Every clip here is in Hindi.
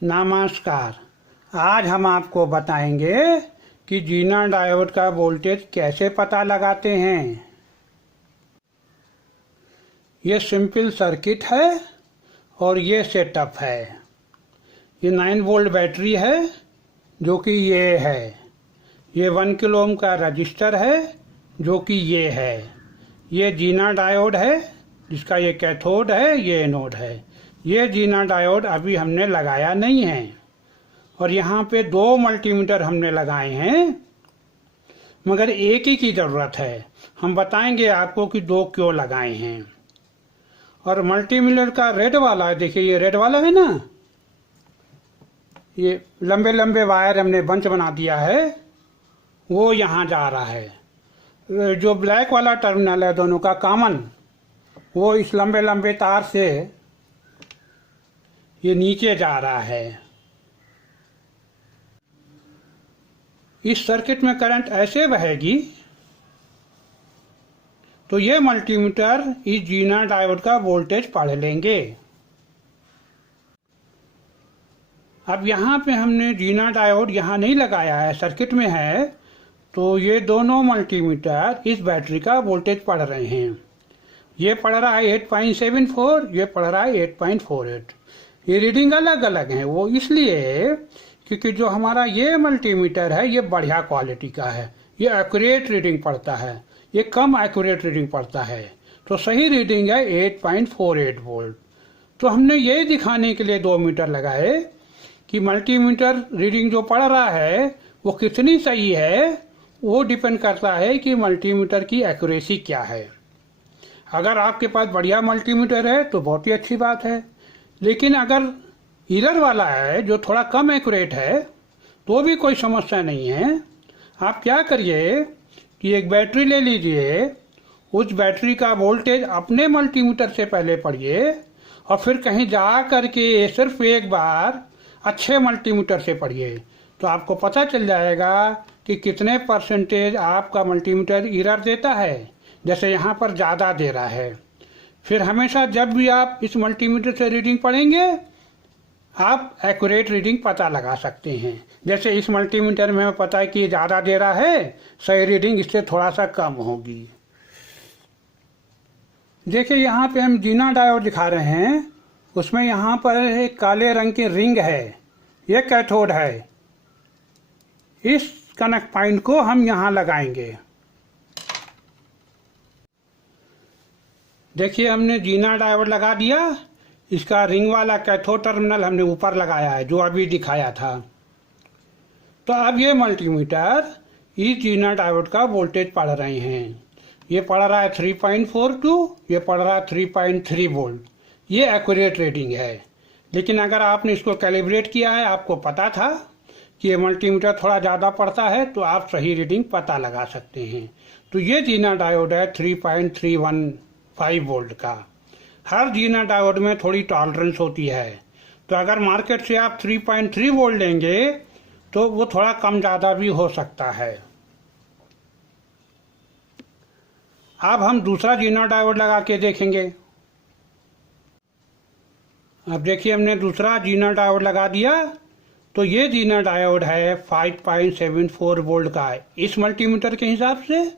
नमस्कार। आज हम आपको बताएंगे कि जीना डायोड का वोल्टेज कैसे पता लगाते हैं। ये सिंपल सर्किट है और ये सेटअप है। ये 9 वोल्ट बैटरी है जो कि ये है। ये 1 किलो ओम का रजिस्टर है जो कि ये है। ये जीना डायोड है जिसका ये कैथोड है, ये एनोड है। ये जीना डायोड अभी हमने लगाया नहीं है और यहाँ पे 2 मल्टीमीटर हमने लगाए हैं, मगर एक ही की ज़रूरत है। हम बताएंगे आपको कि 2 क्यों लगाए हैं। और मल्टीमीटर का रेड वाला, देखिए ये रेड वाला है ना, ये लंबे लंबे वायर हमने बंच बना दिया है, वो यहाँ जा रहा है। जो ब्लैक वाला टर्मिनल है दोनों का कॉमन, वो इस लंबे लंबे तार से ये नीचे जा रहा है। इस सर्किट में करंट ऐसे बहेगी तो ये मल्टीमीटर इस जीना डायोड का वोल्टेज पढ़ लेंगे। अब यहाँ पे हमने जीना डायोड यहाँ नहीं लगाया है, सर्किट में है, तो ये दोनों मल्टीमीटर इस बैटरी का वोल्टेज पढ़ रहे हैं। ये पढ़ रहा है 8.74, ये पढ़ रहा है 8.48। ये रीडिंग अलग अलग हैं। वो इसलिए क्योंकि जो हमारा ये मल्टीमीटर है ये बढ़िया क्वालिटी का है, ये एक्यूरेट रीडिंग पढ़ता है, ये कम एक्यूरेट रीडिंग पढ़ता है। तो सही रीडिंग है 8.48 वोल्ट। तो हमने ये दिखाने के लिए 2 मीटर लगाए कि मल्टीमीटर रीडिंग जो पढ़ रहा है वो कितनी सही है। वो डिपेंड करता है कि मल्टीमीटर की एक्यूरेसी क्या है। अगर आपके पास बढ़िया मल्टीमीटर है तो बहुत ही अच्छी बात है, लेकिन अगर एरर वाला है जो थोड़ा कम एक्यूरेट है तो भी कोई समस्या नहीं है। आप क्या करिए कि एक बैटरी ले लीजिए, उस बैटरी का वोल्टेज अपने मल्टीमीटर से पहले पढ़िए और फिर कहीं जा करके सिर्फ एक बार अच्छे मल्टीमीटर से पढ़िए, तो आपको पता चल जाएगा कि कितने परसेंटेज आपका मल्टीमीटर एरर देता है। जैसे यहाँ पर ज़्यादा दे रहा है। फिर हमेशा जब भी आप इस मल्टीमीटर से रीडिंग पढ़ेंगे आप एक्यूरेट रीडिंग पता लगा सकते हैं। जैसे इस मल्टीमीटर में हमें पता है कि ये ज़्यादा दे रहा है, सही रीडिंग इससे थोड़ा सा कम होगी। देखिए यहाँ पे हम जीना डायोड दिखा रहे हैं, उसमें यहाँ पर एक काले रंग की रिंग है, ये कैथोड है। इस कनेक्ट पॉइंट को हम यहाँ लगाएंगे। देखिए हमने जीना डायोड लगा दिया। इसका रिंग वाला कैथोड टर्मिनल हमने ऊपर लगाया है जो अभी दिखाया था। तो अब ये मल्टीमीटर इस जीना डायोड का वोल्टेज पढ़ रहे हैं। ये पढ़ रहा है 3.42, ये पढ़ रहा है 3.3 वोल्ट। ये एक्यूरेट रीडिंग है। लेकिन अगर आपने इसको कैलिब्रेट किया है, आपको पता था कि ये मल्टीमीटर थोड़ा ज़्यादा पढ़ता है, तो आप सही रीडिंग पता लगा सकते हैं। तो ये जीना डायोड है 3.315 वोल्ट का। हर जीना डायोड में थोड़ी टॉलरेंस होती है, तो अगर मार्केट से आप 3.3 वोल्ट लेंगे तो वो थोड़ा कम ज़्यादा भी हो सकता है। अब हम दूसरा जीना डायोड लगा के देखेंगे। अब देखिए हमने दूसरा जीना डायोड लगा दिया, तो ये जीना डायोड है 5.74 वोल्ट का है इस मल्टीमीटर के हिसाब से,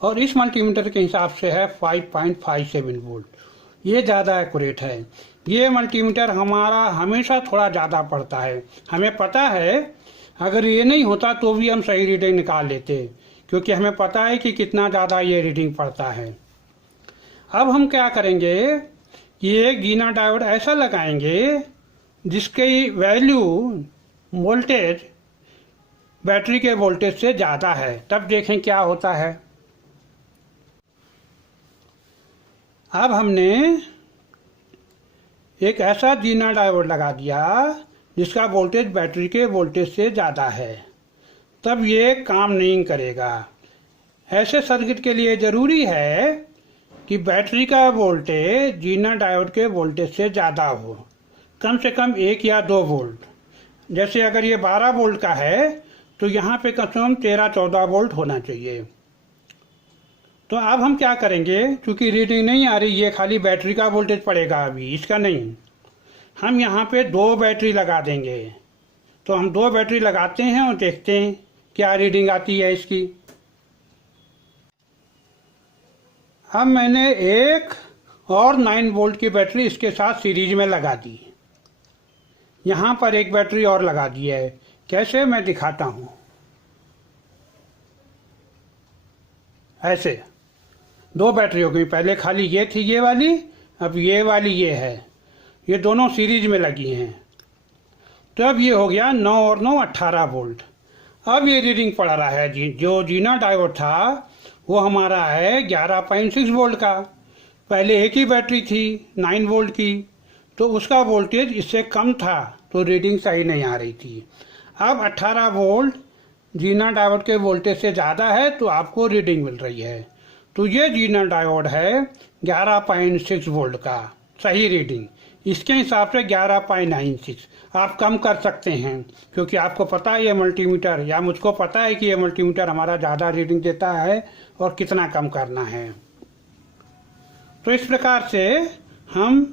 और इस मल्टीमीटर के हिसाब से है 5.57 वोल्ट। ये ज़्यादा एक्यूरेट है। ये मल्टीमीटर हमारा हमेशा थोड़ा ज़्यादा पढ़ता है। हमें पता है अगर ये नहीं होता तो भी हम सही रीडिंग निकाल लेते, क्योंकि हमें पता है कि कितना ज़्यादा ये रीडिंग पढ़ता है। अब हम क्या करेंगे कि एक जीना डायोड ऐसा लगाएंगे जिसकी वैल्यू वोल्टेज बैटरी के वोल्टेज से ज़्यादा है, तब देखें क्या होता है। अब हमने एक ऐसा जीना डायोड लगा दिया जिसका वोल्टेज बैटरी के वोल्टेज से ज़्यादा है, तब ये काम नहीं करेगा। ऐसे सर्किट के लिए ज़रूरी है कि बैटरी का वोल्टेज जीना डायोड के वोल्टेज से ज़्यादा हो, कम से कम 1 या 2 वोल्ट। जैसे अगर ये 12 वोल्ट का है तो यहाँ पे कम से कम 13-14 वोल्ट होना चाहिए। तो अब हम क्या करेंगे, क्योंकि रीडिंग नहीं आ रही, ये खाली बैटरी का वोल्टेज पड़ेगा अभी, इसका नहीं। हम यहाँ पे 2 बैटरी लगा देंगे। तो हम 2 बैटरी लगाते हैं और देखते हैं क्या रीडिंग आती है इसकी। अब मैंने एक और 9 वोल्ट की बैटरी इसके साथ सीरीज में लगा दी। यहाँ पर एक बैटरी और लगा दी है। कैसे, मैं दिखाता हूँ। ऐसे 2 बैटरी हो गई। पहले खाली ये थी ये वाली, अब ये वाली ये है। ये दोनों सीरीज में लगी हैं। तो अब ये हो गया 9 और 9 18 वोल्ट। अब ये रीडिंग पड़ रहा है जी। जो जीना डायोड था वो हमारा है 11.6 वोल्ट का। पहले एक ही बैटरी थी 9 वोल्ट की, तो उसका वोल्टेज इससे कम था, तो रीडिंग सही नहीं आ रही थी। अब 18 वोल्ट जीना डायोड के वोल्टेज से ज़्यादा है तो आपको रीडिंग मिल रही है। तो ये जीना डायोड है 11.6 वोल्ट का सही रीडिंग। इसके हिसाब से 11.96 आप कम कर सकते हैं, क्योंकि आपको पता है ये मल्टीमीटर, या मुझको पता है कि ये मल्टीमीटर हमारा ज़्यादा रीडिंग देता है और कितना कम करना है। तो इस प्रकार से हम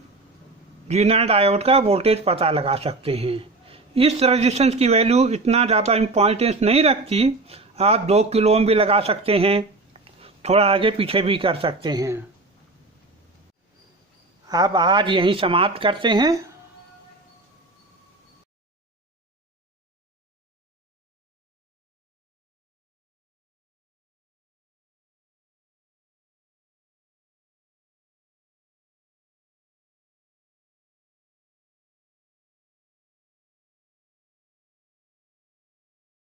जीना डायोड का वोल्टेज पता लगा सकते हैं। इस रेजिस्टेंस की वैल्यू इतना ज़्यादा इम्पोर्टेंस नहीं रखती। आप 2 किलो ओम भी लगा सकते हैं, थोड़ा आगे पीछे भी कर सकते हैं। अब आज यहीं समाप्त करते हैं।